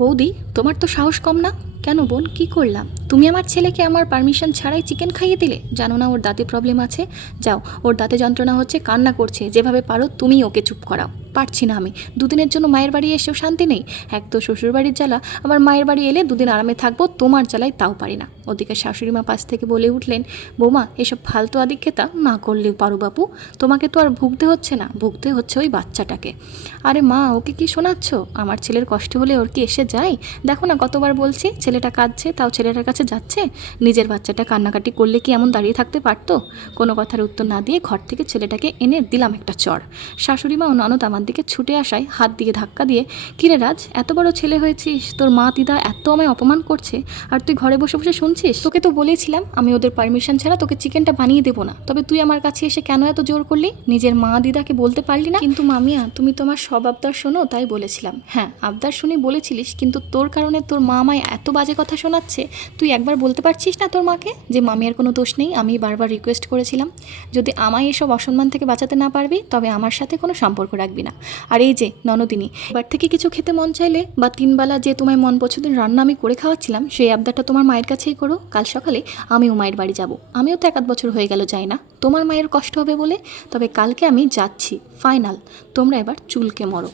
বৌদি, তোমার তো সাহস কম না? কেন বোন, কি করলাম? তুমি আমার ছেলেকে আমার পারমিশন ছাড়াই চিকেন খাইয়ে দিলে। জানো না ওর দাঁতে প্রবলেম আছে? যাও, ওর দাঁতে যন্ত্রণা হচ্ছে, কান্না করছে, যেভাবে পারো তুমি ওকে চুপ করাও। পারছি না আমি। দুদিনের জন্য মায়ের বাড়ি এসেও শান্তি নেই। এক তো শ্বশুর বাড়ির জ্বালা, আবার মায়ের বাড়ি এলে দুদিন আরামে থাকবো, তোমার জ্বালায় তাও পারি না। ওদিকে শাশুড়ি মা পাশ থেকে বলে উঠলেন, বৌমা এসব ফালতু আদিক্ষেতা না করলেও পারো বাপু, তোমাকে তো আর ভুগতে হচ্ছে না, ভুগতে হচ্ছে ওই বাচ্চাটাকে। আরে মা, ওকে কি শোনাচ্ছ? আমার ছেলের কষ্ট হলে ওর কি এসে যায়? দেখো না কতবার বলছি, ছেলেটা কাঁদছে তাও ছেলেটার কাছে যাচ্ছে। নিজের বাচ্চাটা কান্নাকাটি করলে কি এমন দাঁড়িয়ে থাকতে পারতো? কোনো কথার উত্তর না দিয়ে ঘর থেকে ছেলেটাকে এনে দিলাম একটা চড়। শাশুড়ি মা ও ননদ আমার দিকে ছুটে আসায় হাত দিয়ে ধাক্কা দিয়ে, কিরে রাজ, এত বড় ছেলে হয়েছিস, তোর মা দিদা এত আমায় অপমান করছে, আর তুই ঘরে বসে বসে শুনছিস? তোকে তো বলেছিলাম আমি ওদের পারমিশন ছাড়া তোকে চিকেনটা বানিয়ে দেবো না, তবে তুই আমার কাছে এসে কেন এত জোর করলি? নিজের মা দিদাকে বলতে পারলি না? কিন্তু মামিয়া, তুমি তোমার সব আবদার শোনো তাই বলেছিলাম। হ্যাঁ, আবদার শুনে বলেছিলিস, কিন্তু তোর কারণে তোর মা আমায় এত বাজে কথা শোনাচ্ছে। তুই একবার বলতে পারছিস না তোর মাকে যে মামিয়ার কোনো দোষ নেই, আমি বারবার রিকোয়েস্ট করেছিলাম। যদি আমায় এসব অসম্মান থেকে বাঁচাতে না পারবি তবে আমার সাথে কোনো সম্পর্ক রাখবি না। আর এই যে ননদিনী, এবার থেকে কিছু খেতে মন চাইলে বা তিনবেলা যে তোমায় মন পছন্দের রান্না আমি করে খাওয়াচ্ছিলাম, সেই আবদারটা তোমার মায়ের কাছেই করো। কাল সকালে আমিও মায়ের বাড়ি যাব। আমিও তো 1 বছর হয়ে গেল যাই না, তোমার মায়ের কষ্ট হবে বলে। তবে কালকে আমি যাচ্ছি, ফাইনাল। তোমরা এবার চুলকে মরো।